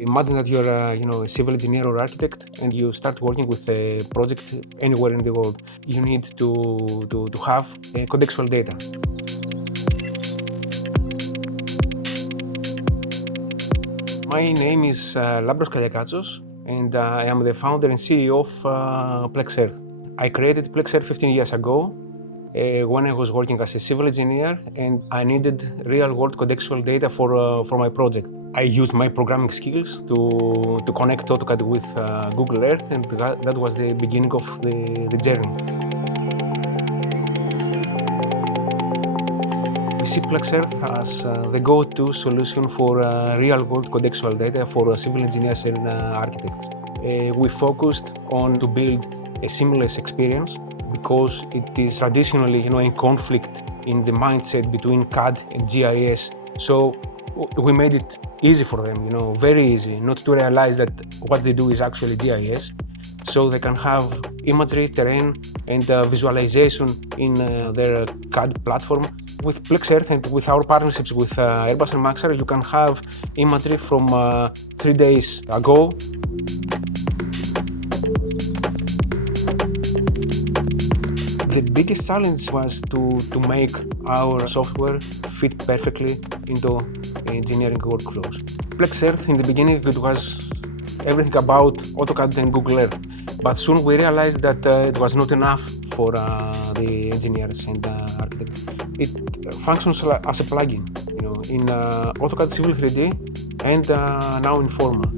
Imagine that you're a civil engineer or architect and you start working with a project anywhere in the world. You need to have contextual data. My name is Labros Kaliakatsos, and I am the founder and CEO of Plex-Earth. I created Plex-Earth 15 years ago when I was working as a civil engineer and I needed real-world contextual data for my project. I used my programming skills to connect AutoCAD with Google Earth, and that was the beginning of the journey. We see Plex-Earth as the go-to solution for real-world contextual data for civil engineers and architects. We focused on to build a seamless experience because it is traditionally, in conflict in the mindset between CAD and GIS. So we made it easy for them, very easy, not to realize that what they do is actually GIS. So they can have imagery, terrain, and visualization in their CAD platform. With Plex-Earth and with our partnerships with Airbus and Maxar, you can have imagery from 3 days ago. The biggest challenge was to make our software fit perfectly into engineering workflows. Plex-Earth, in the beginning, it was everything about AutoCAD and Google Earth. But soon we realized that it was not enough for the engineers and architects. It functions as a plugin, in AutoCAD Civil 3D and now in Forma.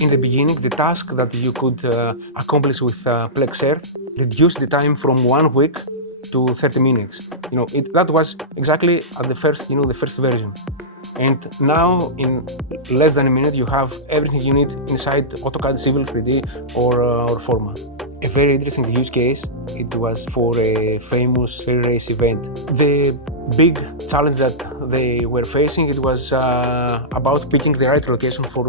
In the beginning, the task that you could accomplish with Plex-Earth reduced the time from 1 week to 30 minutes. That was exactly at the first version. And now, in less than a minute, you have everything you need inside AutoCAD Civil 3D or Forma. A very interesting use case, it was for a famous race event. The big challenge that they were facing, it was about picking the right location for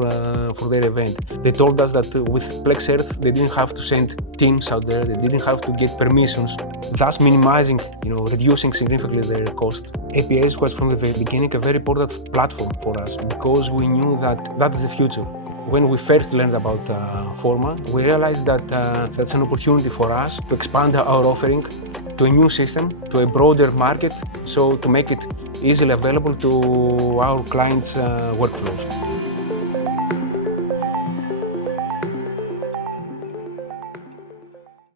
their event. They told us that with Plex-Earth, they didn't have to send teams out there, they didn't have to get permissions, thus minimizing, reducing significantly their cost. APS was from the very beginning a very important platform for us because we knew that that is the future. When we first learned about Forma, we realized that that's an opportunity for us to expand our offering to a new system, to a broader market, so to make it easily available to our clients' workflows.